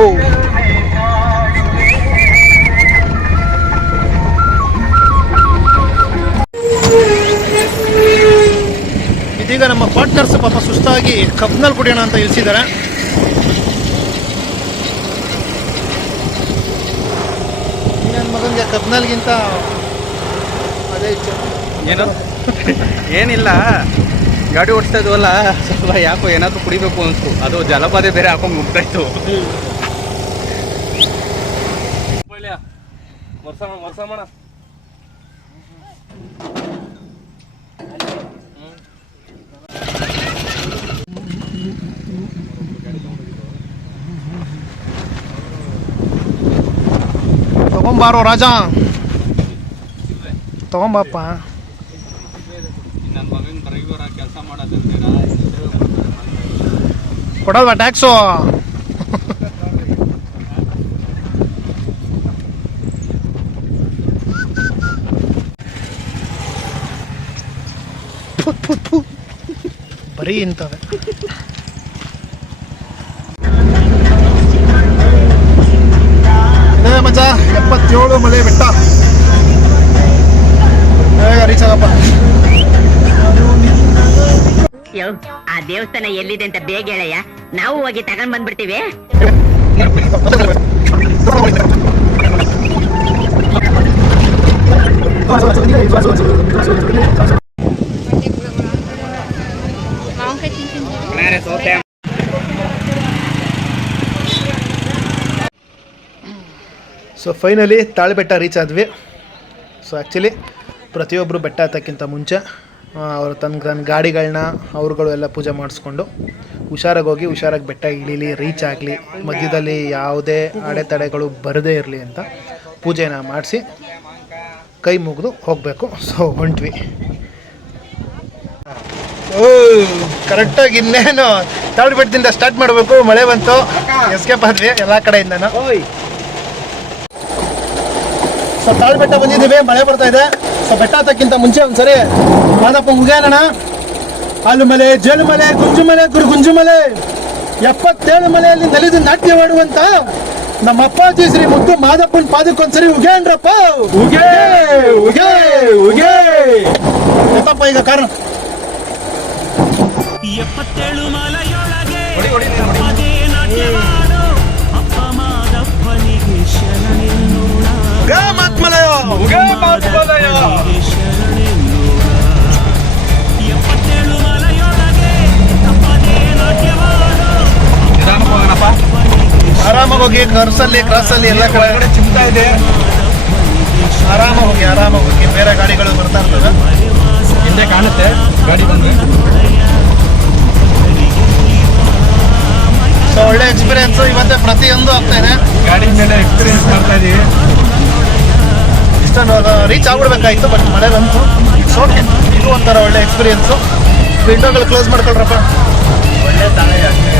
ಇದೀಗ ನಮ್ಮ ಪಾರ್ಟ್ನರ್ಸ್ ಪಾಪ ಸುಸ್ತಾಗಿ ಕಬ್ನಲ್ಲಿ ಕುಡಿಯೋಣ ಅಂತ ಇಳಿಸಿದ್ದಾರೆ. ನನ್ನ ಮಗನಿಗೆ ಕಬ್ನಲ್ಗಿಂತ ಅದೇ ಇಚ್ಛೆ. ಏನು ಏನಿಲ್ಲ, ಗಾಡಿ ಓಡಿಸ್ತಾ ಇದ್ವಲ್ಲ, ಸ್ವಲ್ಪ ಯಾಕೋ ಏನಾದ್ರು ಕುಡಿಬೇಕು ಅನ್ಸ್ತು. ಅದು ಜಲಪಾದೆ ಬೇರೆ ಹಾಕೊಂಡ್ ಮುಗ್ತಾ ಇತ್ತು. ತಗೊಂಬಾರೋ ರಾಜ, ತಗೊಂಬಪ್ಪ. ನನ್ನ ಮಗನ ಡ್ರೈವರ್ ಕೆಲಸ ಮಾಡೋದಂತೀರ ಕೊಡಲ್ವಾ ಟ್ಯಾಕ್ಸು? ಬರೀ ಇಂಥವೆ. ಇದೇ ಮಜಾ 77 ಮಲೆ ಬೆಟ್ಟ. ಬೇಗ ರೀಚ್ ಆಗಪ್ಪ. ಆ ದೇವಸ್ಥಾನ ಎಲ್ಲಿದೆ ಅಂತ ಬೇಗ ಹೇಳಯ್ಯ, ನಾವು ಹೋಗಿ ತಗೊಂಡ್ ಬಂದ್ಬಿಡ್ತೀವಿ. ಸೊ ಫೈನಲಿ ತಾಳಿಬೆಟ್ಟ ರೀಚ್ ಆದ್ವಿ. ಸೊ ಆ್ಯಕ್ಚುಲಿ ಪ್ರತಿಯೊಬ್ಬರು ಬೆಟ್ಟ ಹತ್ತಕ್ಕಿಂತ ಮುಂಚೆ ಅವರು ತನ್ನ ಗಾಡಿಗಳನ್ನ ಅವ್ರುಗಳು ಎಲ್ಲ ಪೂಜೆ ಮಾಡಿಸ್ಕೊಂಡು ಹುಷಾರಾಗಿ ಹೋಗಿ ಹುಷಾರಾಗಿ ಬೆಟ್ಟ ಇಳೀಲಿ, ರೀಚ್ ಆಗಲಿ, ಮಧ್ಯದಲ್ಲಿ ಯಾವುದೇ ಅಡೆತಡೆಗಳು ಬರದೇ ಇರಲಿ ಅಂತ ಪೂಜೆನ ಮಾಡಿಸಿ ಕೈ ಮುಗಿದು ಹೋಗಬೇಕು. ಸೊ ಹೊಂಟ್ವಿ. ಕರೆಕ್ಟಾಗಿ ಇನ್ನೇನು ತಾಳಿಬೆಟ್ಟದಿಂದ ಸ್ಟಾರ್ಟ್ ಮಾಡಬೇಕು. ಮಳೆ ಬಂತು, ಎಸ್ಕೇಪ್ ಆದ್ವಿ ಎಲ್ಲ ಕಡೆಯಿಂದನೂ. ಸೊ ತಾಳು ಬೆಟ್ಟ ಬಂದಿದ್ದೀವಿ, ಮಳೆ ಬರ್ತಾ ಇದೆ. ಸೊ ಬೆಟ್ಟ ಹತ್ತಕ್ಕಿಂತ ಮುಂಚೆ ಒಂದ್ಸರಿ ಮಾದಪ್ಪ ಮುಗಿಯೋಣ. ಆಲುಮಲೆ, ಜೇನುಮಲೆ, ಗುಂಜುಮಲೆ, ಗುರುಗುಂಜುಮಲೆ, 77 ಮಲೆಯಲ್ಲಿ ನಲಿದು ನಾಟ್ಯವಾಡುವಂತ ನಮ್ಮ ಅಪ್ಪಾಜಿ ಶ್ರೀ ಮುದ್ದು ಮಾದಪ್ಪನ ಪಾದಕ್ಕೊಂದ್ಸರಿ ಉಗೇನ್ರಪ್ಪ. ಉಗೇ ಉಗೇ ಉಗೇ ಎತ್ತಪ್ಪ ಈಗ ಕಾರಣ 77 ಮಲೆಯೊಳಗೆ ಅದೇ ನಾಟ್ಯವಾಡೋ ಅಪ್ಪ ಮಾದಪ್ಪನಿಗೆ ಶರಣೆನ್ನೋಣ. ಉಗೇ ಮಾತ್ಮಲಯ, ಉಗೇ ಮಾತ್ಮಲಯ. 77 ಮಲೆಯೊಳಗೆ ಅಪ್ಪದೇ ನಾಟ್ಯವಾಡೋ ನಿಧಾನಕ್ಕೆ ಹೋಗೋಣಪ್ಪ. ಆರಾಮಾಗಿ ಹೋಗಿ, ಕ್ರಾಸಲ್ಲಿ ಎಲ್ಲ ಕಡೆ ಚಿಂತಾ ಇದೆ. ಆರಾಮಾಗಿ ಹೋಗಿ. ಬೇರೆ ಗಾಡಿಗಳು ಬರ್ತಾ ಇರ್ತವೆ, ಹಿಂದೆ ಕಾಣುತ್ತೆ ಗಾಡಿ ಬಂದ್ರೆ. ಸೊ ಒಳ್ಳೆ ಎಕ್ಸ್ಪೀರಿಯನ್ಸ್ ಇವತ್ತೇ ಪ್ರತಿಯೊಂದು ಆಗ್ತಾ ಇದೆ. ಗಾಡಿ ಮೇಲೆ ಎಕ್ಸ್ಪೀರಿಯನ್ಸ್ ಮಾಡ್ತಾ ಇದೀವಿ. ಇಷ್ಟೊಂದು ರೀಚ್ ಆಗ್ಬಿಡ್ಬೇಕಾಯ್ತು, ಬಟ್ ಮಳೆ ಬಂತು. ಇಟ್ಸ್ ಓಕೆ, ಇದು ಒಂಥರ ಒಳ್ಳೆ ಎಕ್ಸ್ಪೀರಿಯನ್ಸು. ವಿಂಡೋಗಳು ಕ್ಲೋಸ್ ಮಾಡ್ಕೊಳ್ರಪ್ಪ. ಒಳ್ಳೆ ತಾಳೆ ಅಷ್ಟೇ.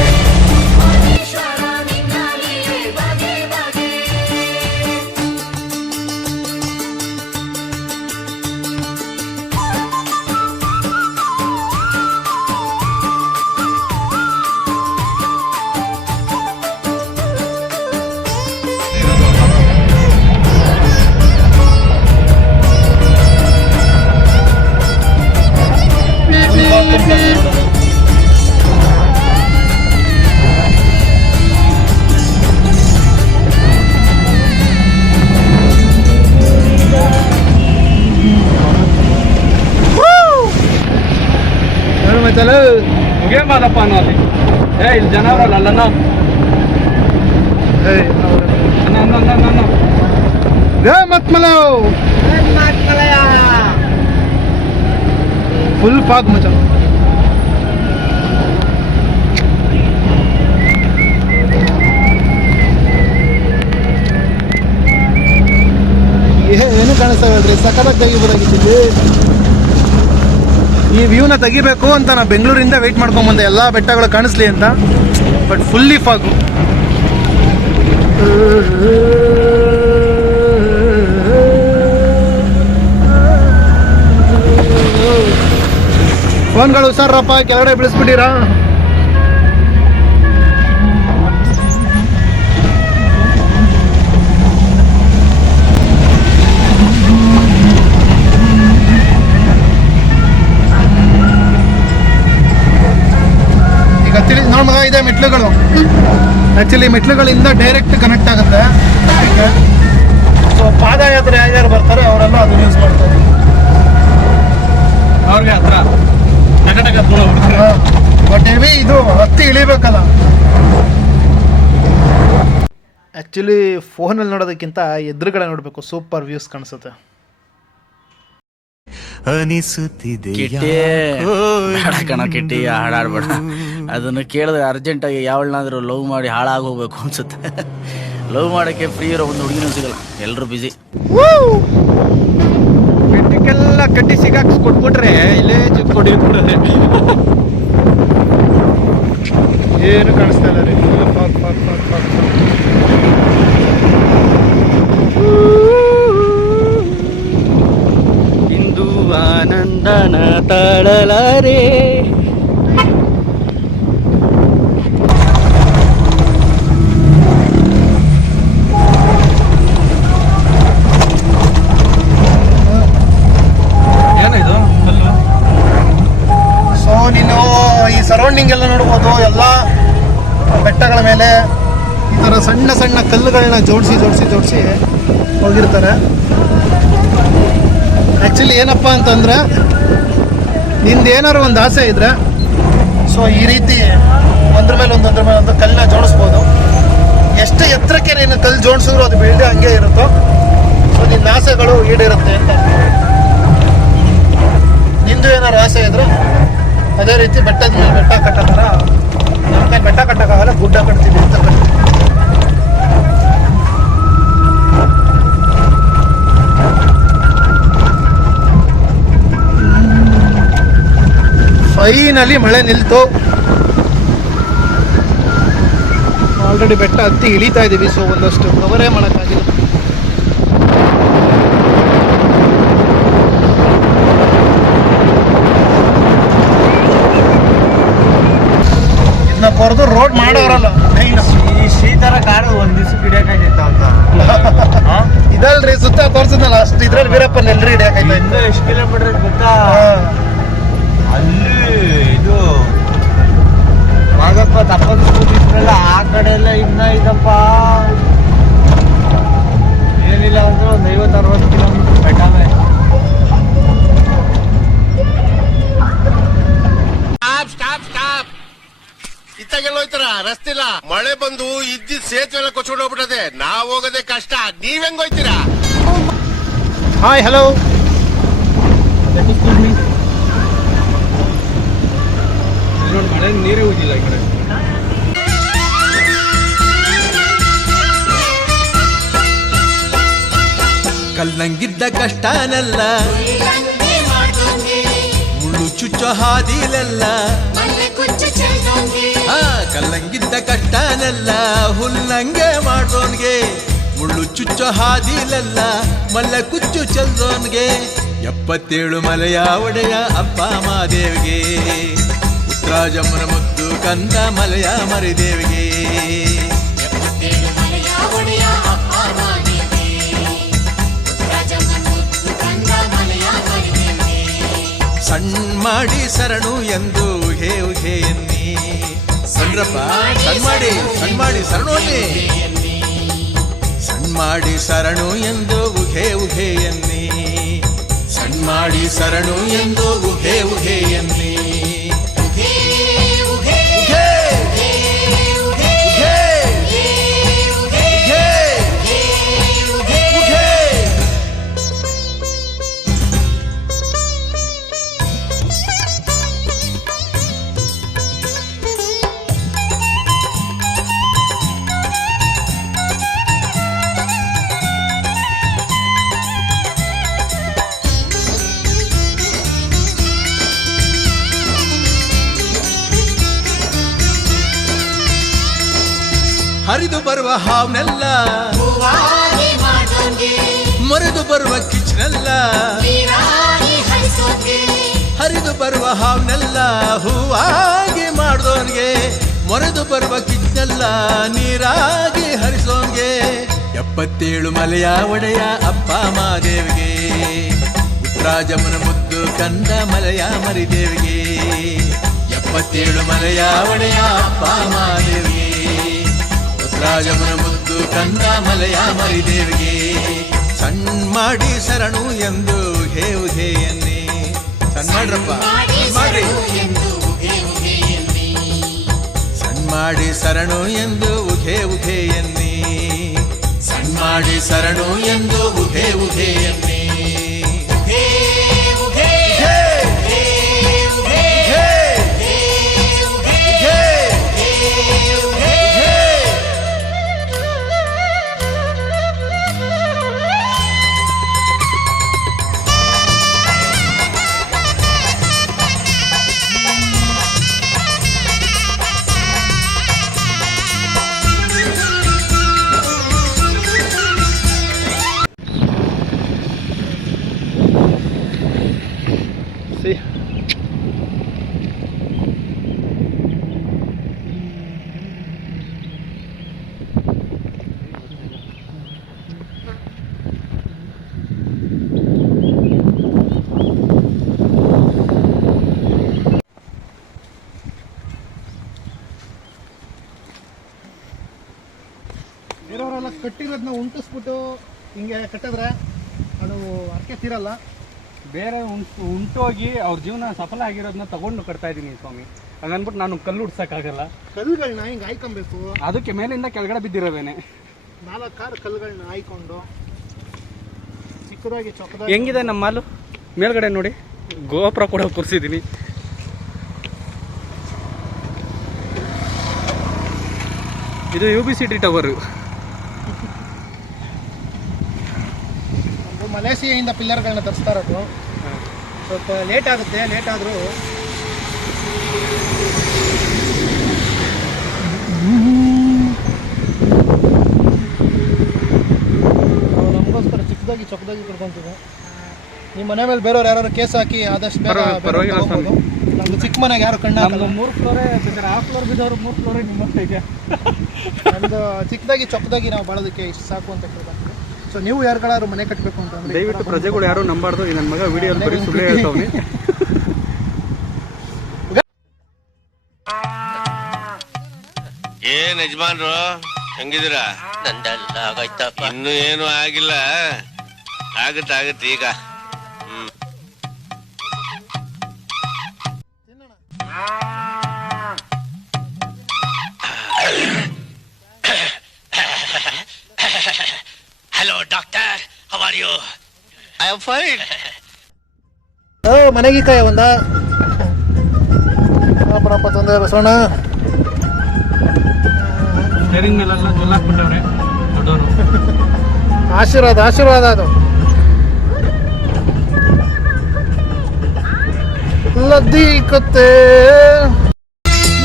ಮುಗೇ ಮಾದಪ್ಪ ಅನ್ನೋಲ್ಲಿ ಇಲ್ಲಿ ಜನ ಅವರಲ್ಲ ಅಲ್ಲಣ್ಣ. Full fog ಮಚ. ಏನು ಕಾಣಿಸ್ತಾ ಇದ್ರಿ, ಸಖತ್ತಾಗಿ ತೆಗಿಬೋದಾಗಿದ್ದೀವಿ. ಈ ವ್ಯೂನ ತೆಗಿಬೇಕು ಅಂತ ನಾ ಬೆಂಗಳೂರಿಂದ ವೆಯ್ಟ್ ಮಾಡ್ಕೊಂಬಂದೆ, ಎಲ್ಲ ಬೆಟ್ಟಗಳು ಕಾಣಿಸ್ಲಿ ಅಂತ. But fully fog. ಫೋನ್ಗಳು ಹುಷಾರಪ್ಪ, ಕೆಳಗಡೆ ಬಿಡಿಸ್ಬಿಟ್ಟಿರಾ. ನೋಡ್ ಮಗ, ಇದೆ ಮೆಟ್ಲುಗಳು. ಆಕ್ಚುಲಿ ಮೆಟ್ಲುಗಳಿಂದ ಡೈರೆಕ್ಟ್ ಕನೆಕ್ಟ್ ಆಗುತ್ತೆ. ಸೊ ಪಾದಯಾತ್ರೆ ಯಾರ್ಯಾರು ಬರ್ತಾರೆ ಅವರೆಲ್ಲ ಅದನ್ನ ಯೂಸ್ ಮಾಡ್ತಾರೆ. ಅವ್ರಿಗೆ ಹತ್ರ ಬಟ್ ಹೆವಿ ಇದು ಹತ್ತಿ ಇಳಿಬೇಕಲ್ಲ. ಆಕ್ಚುಲಿ ಫೋನಲ್ಲಿ ನೋಡೋದಕ್ಕಿಂತ ಎದುರುಗಡೆ ನೋಡಬೇಕು, ಸೂಪರ್ ವ್ಯೂಸ್ ಕಾಣಿಸುತ್ತೆ. ಕಣ ಕಿಟ್ಟಿ ಹಾಡಾಡ್ಬೇಡ, ಅದನ್ನು ಕೇಳಿದ್ರೆ ಅರ್ಜೆಂಟಾಗಿ ಯಾವಳನ್ನಾದ್ರೂ ಲವ್ ಮಾಡಿ ಹಾಳಾಗೋಗ್ಬೇಕು ಅನ್ಸುತ್ತೆ. ಲವ್ ಮಾಡೋಕ್ಕೆ ಫ್ರೀ ಇರೋ ಒಂದು ಹುಡುಗಿನೂ ಸಿಗಲ್ಲ, ಎಲ್ಲರೂ ಬಿಸಿ. ಬೆಟ್ಟಕ್ಕೆಲ್ಲ ಕಟ್ಟಿ ಸಿಗಾಕ್ಸ್ ಕೊಟ್ಬಿಟ್ರೆ ಇಲ್ಲೇ ಚಿಪ್ ಕೊಡಿಬಿಡ್ರೆ ಏನು ಕಾಣಿಸ್ತಾ ಇಲ್ಲ ರೀ. ಇಂದು ಆನಂದನ ತಾಳಲಾರೆ. ಸೊ ನೀನು ಈ ಸರೌಂಡಿಂಗ್ ಎಲ್ಲ ನೋಡ್ಬೋದು. ಎಲ್ಲ ಬೆಟ್ಟಗಳ ಮೇಲೆ ಈ ಥರ ಸಣ್ಣ ಸಣ್ಣ ಕಲ್ಲುಗಳನ್ನ ಜೋಡಿಸಿ ಹೋಗಿರ್ತಾರೆ. ಆ್ಯಕ್ಚುಲಿ ಏನಪ್ಪ ಅಂತಂದರೆ, ನಿಂದೇನಾದ್ರು ಒಂದು ಆಸೆ ಇದ್ದರೆ ಸೊ ಈ ರೀತಿ ಒಂದ್ರ ಮೇಲೆ ಒಂದು ಕಲ್ಲನ್ನ ಜೋಡಿಸ್ಬೋದು. ಎಷ್ಟು ಎತ್ತರಕ್ಕೆ ನೀನು ಕಲ್ಲು ಜೋಡಿಸಿದ್ರು ಅದು ಬೆಳೆದು ಹಂಗೆ ಇರುತ್ತೋ. ಸೊ ನಿನ್ನ ಆಸೆಗಳು ಈಡೇರುತ್ತೆ ಅಂತ. ನಿಂದು ಏನಾದ್ರು ಆಸೆ ಇದ್ರೆ ಅದೇ ರೀತಿ ಬೆಟ್ಟದ ಮೇಲೆ ಬೆಟ್ಟ ಕಟ್ಟೋ ಥರ ನಮ್ಮ ಕೈ ಬೆಟ್ಟ ಕಟ್ಟೋಕ್ಕಾಗಲ್ಲ, ಗುಡ್ಡ ಕಟ್ತೀವಿ ಅಂತ ಕಟ್ತೀವಿ. ಫೈನಲಿ ಮಳೆ ನಿಲ್ತು. ಆಲ್ರೆಡಿ ಬೆಟ್ಟ ಹತ್ತಿ ಇಳಿತಾ ಇದ್ದೀವಿ. ಸೊ ಒಂದಷ್ಟು ಕವರೇ ಮಾಡೋಕ್ಕಾಗಿಲ್ಲ. ಕೊರೆದು ರೋಡ್ ಮಾಡೋರಲ್ಲ ಈ ಶ್ರೀಧರ ಕಾರು ಒಂದ್ ದಿವ್ಸ ಹಿಡಿಯಕ್ಕಾಗೈತ ಅಂತ ಇದಲ್ರಿ ಸುತ್ತ ತೋರ್ಸಿದ್ನಲ್ಲ ಅಷ್ಟು ಇದ್ರಲ್ಲಿ ವೀರಪ್ಪನ ಎಲ್ರಿ ಹಿಡಿಯಾಕೈತ ಇನ್ನು ಎಷ್ಟು ಕಿಲೋಮೀಟರ್ ಗೊತ್ತಾ? ಅಲ್ಲಿ ಇದು ವಾಗಪ್ಪ ತಪ್ಪದ ಕೂತಿದ್ರಲ್ಲ ಆ ಕಡೆ ಎಲ್ಲ ಇನ್ನ ಇದಪ್ಪ ಏನಿಲ್ಲ ಅಂದ್ರೆ ಒಂದು 50-60 ಕಿಲೋಮೀಟರ್ ಬೆಟ್ಟಾವೆ. ಇತ್ತಾಗೆಲ್ಲ ಹೋಯ್ತಾರ ರಸ್ತೆ ಇಲ್ಲ, ಮಳೆ ಬಂದು ಇದ್ದಿದ್ ಸೇತುವೆ ಎಲ್ಲ ಕೊಚ್ಕೊಂಡು ಹೋಗ್ಬಿಟ್ಟದೆ. ನಾವ್ ಹೋಗೋದೇ ಕಷ್ಟ, ನೀವ್ ಹೆಂಗ್ ಹೋಯ್ತೀರಾ? ಹಾಯ್ ಹಲೋ ಮಳೆ ನೀರೇ ಹೋಗಿಲ್ಲ ಈ ಕಡೆ. ಕಲ್ಲಂಗಿದ್ದ ಕಷ್ಟನಲ್ಲ ಮುಳ್ಳು ಚುಚ್ಚೋ ಹಾದಿಲೆಲ್ಲ ಕಲ್ಲಂಗಿದ್ದ ಕಷ್ಟನಲ್ಲ ಹುಲ್ಲಂಗೆ ಮಾಡೋನ್ಗೆ ಮುಳ್ಳು ಚುಚ್ಚೋ ಹಾದಿಲೆಲ್ಲ ಮಲ್ಲ ಕುಚ್ಚು ಚೆಲ್ದೋನ್ಗೆ 77 ಮಲೆಯ ಒಡೆಯ ಅಪ್ಪ ಮಾದೇವಿಗೆ ಉತ್ತರಾಜಮ್ಮನ ಮುದ್ದು ಕಂದ ಮಲೆಯ ಮರಿದೇವಿಗೆ ಸಣ್ಣ ಮಾಡಿ ಶರಣು ಎಂದು ಉಹೆ ಉಹೆ ಎನ್ನಿ ಸಣ್ರಪ್ಪ ಸಣ್ಣ ಮಾಡಿ ಶರಣು ಅನ್ನಿ ಸಣ್ಣ ಮಾಡಿ ಶರಣು ಎಂದು ಉಹೆ ಉಹೆ ಎನ್ನಿ ಸಣ್ಣ ಮಾಡಿ ಶರಣು ಎಂದು ಉಹೆ ಉಹೆ ಎನ್ನಿ ಹರಿದು ಬರುವ ಹಾವ್ನೆಲ್ಲ ಮರೆದು ಬರುವ ಕಿಚ್ನೆಲ್ಲ ಹರಿದು ಬರುವ ಹಾವ್ನೆಲ್ಲ ಹೂವಾಗಿ ಮಾಡ್ದೋನ್ಗೆ ಮೊರೆದು ಬರುವ ಕಿಚ್ನೆಲ್ಲ ನೀರಾಗಿ ಹರಿಸೋನ್ಗೆ 77 ಮಲೆಯ ಒಡೆಯ ಅಪ್ಪ ಮಾದೇವಿಗೆ ಉತ್ತರಾಜಮ್ಮನ ಮುದ್ದು ಕಂದ ಮಲೆಯ ಮರಿದೇವಿಗೆ 77 ಮಲೆಯ ಒಡೆಯ ಅಪ್ಪ ಮಾದೇವಿಗೆ ರಾಜಮನ ಮುದ್ದು ಕಂದ ಮಲೆಯ ಮರಿದೇವಿಗೆ ಸಣ್ಣ ಮಾಡಿ ಶರಣು ಎಂದು ಹೇ ಉಹೆ ಎನ್ನಿ ಸಣ್ಣ ಮಾಡ್ರಪ್ಪ ಮಾಡ್ರಿ ಸಣ್ಣ ಮಾಡಿ ಶರಣು ಎಂದು ಉಹೆ ಉಹೆ ಎನ್ನಿ ಸಣ್ಣ ಮಾಡಿ ಶರಣು ಎಂದು ಉಹೆ ಉಹೆ ಎನ್ನಿ ಬೇರೆಯವರೆಲ್ಲ ಕಟ್ಟಿರೋದನ್ನ ಉಂಟಿಸ್ಬಿಟ್ಟು ಹಿಂಗೆ ಕಟ್ಟಿದ್ರೆ ಅದು ಅರ್ಕೆ ತೀರಲ್ಲ. ಬೇರೆ ಉಂಟೋಗಿ ಅವ್ರ ಜೀವನ ಸಫಲ ಆಗಿರೋದನ್ನ ತಗೊಂಡು ಕಟ್ತಾ ಇದ್ದೀನಿ ಸ್ವಾಮಿ. ಹಂಗನ್ಬಿಟ್ಟು ನಾನು ಕಲ್ಲು ಉಡ್ಸಕ್ಕಾಗಲ್ಲ. ಕಲ್ಲುಗಳನ್ನ ಹಿಂಗೆ ಆಯ್ಕೊಬೇಕು, ಅದಕ್ಕೆ ಮೇಲಿಂದ ಕೆಳಗಡೆ ಬಿದ್ದಿರೋವೇನೆ. 4 ಕಲ್ಲುಗಳನ್ನ ಆಯ್ಕೊಂಡು ಚಿಕ್ಕದಾಗಿ ಚೊಕ್ಕದಾಗಿ. ಹೆಂಗಿದೆ ನಮ್ಮ ಮಾಲು ಮೇಲ್ಗಡೆ ನೋಡಿ, ಗೋಪುರ ಕೂಡ ಕೂರಿಸಿದ್ದೀನಿ. ಇದು UBCT ಟವರ್. ಮಲೇಷಿಯಾದಿಂದ ಪಿಲ್ಲರ್ಗಳನ್ನ ತರಿಸ್ತಾ ಇರೋದು. ಸ್ವಲ್ಪ ಲೇಟ್ ಆಗುತ್ತೆ, ಲೇಟ್ ಆದರೂ ನಾವು ನಮಗೋಸ್ಕರ ಚಿಕ್ಕದಾಗಿ ಚೊಕ್ಕದಾಗಿ ಕೊಡ್ಕೊಂತೀವಿ. ನಿಮ್ಮ ಮನೆ ಮೇಲೆ ಬೇರೆಯವ್ರು ಯಾರು ಕೇಸ್ ಹಾಕಿ ಆದಷ್ಟು ಬೇಗ ಪರವಾಗಿಲ್ಲ ಸ್ವಾಮಿ. ನಮ್ದು ಚಿಕ್ಕ ಮನೆಗೆ ಯಾರು ಕಣ್ಣು ನಮ್ದು 3 ಫ್ಲೋರೇ ಬೇಕಾದ್ರೆ ಆ ಫ್ಲೋರ್ ಬಿದ್ದವರು 3 ಫ್ಲೋರೇ ನಿಮ್ಮ ಇದೆ. ನಮ್ದು ಚಿಕ್ಕದಾಗಿ ಚೊಕ್ಕದಾಗಿ ನಾವು ಬಾಳೋದಕ್ಕೆ ಇಷ್ಟು ಸಾಕು ಅಂತ ಕೇಳ್ಬಾರ್ದು. ಸೊ ನೀವು ಯಾರುಗಳಾದ್ರು ಮನೆ ಕಟ್ಟಬೇಕು ಅಂತಂದ್ರೆ ದಯವಿಟ್ಟು ಪ್ರಜೆಗಳು ಯಾರು ನಂಬಾರ್ದು. ಈ ನನ್ನ ಮಗ ವಿಡಿಯೋ ಬರೀ ಸುಳ್ಳು ಹೇಳ್ತಾವ್ನಿ. ಏನ್ ಯಜಮಾನ್ರು ಹೆಂಗಿದ್ದೀರಾ? ನಂದೆಲ್ಲ ಆಗೋಯ್ತಪ್ಪ. ಇನ್ನು ಏನು ಆಗಿಲ್ಲ, ಆಗತ್ತೆ ಈಗ. Hello doctor, how are you? I am fine. ಮನೆಗೆ ಕಾಯ ಒಂದ ಬರಪ್ಪ ತಂದೆ ಬಸವಣ್ಣ. ಸ್ಟೇರಿಂಗ್ ಮೇಲೆಲ್ಲ ಜೊಲ್ಲಾಕ್ಬಿಟ್ಟವ್ರೆ ದೊಡ್ಡವರು. ಆಶೀರ್ವಾದ ಅದು. ಲದ್ದಿ ಕತ್ತೆ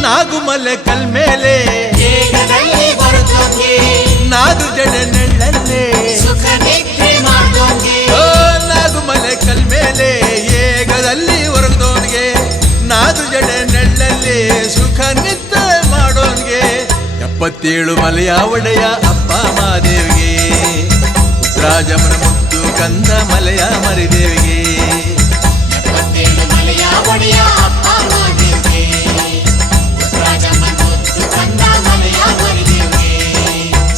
ನಾಗುಮಲೆ ಕಲ್ಮೇಲೆ ನಾದು ಜಡೆ ನೆಳ್ಳಲ್ಲೇ ನಾಗುಮಲೆ ಕಲ್ಮೇಲೆ ಏಗದಲ್ಲಿ ಹೊರಗದವನಿಗೆ ನಾದು ಜಡೆ ನೆಳ್ಳಲ್ಲಿ ಸುಖ ನಿದ್ದೆ ಮಾಡೋನ್ಗೆ 77 ಮಲೆಯ ಒಡೆಯ ಅಪ್ಪ ಮಾದೇವಿಗೆ ರಾಜಮನ ಮುತ್ತು ಕಂದ ಮಲೆಯ ಮರಿದೇವಿಗೆ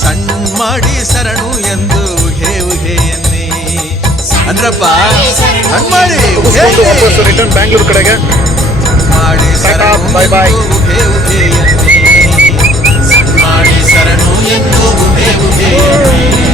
ಸಣ್ಣ ಮಾಡಿ ಶರಣು ಎಂದು ಉಹೆ ಉಹೆ ಎನ್ನಿ ಅಂದ್ರಪ್ಪ ಸಣ್ಣ ಮಾಡಿ ರಿಟರ್ನ್ ಬ್ಯಾಂಗ್ಳೂರ್ ಕಡೆಗೆ ಮಾಡಿ ಶರಣು ಬಾಯ್ ಬಾಯ್. ಉಹೆ ಉಹೆ ಎನ್ನಿ ಮಾಡಿ ಶರಣು ಎಂದು ಉಹೆ ಉಹೆ ಎನ್ನಿ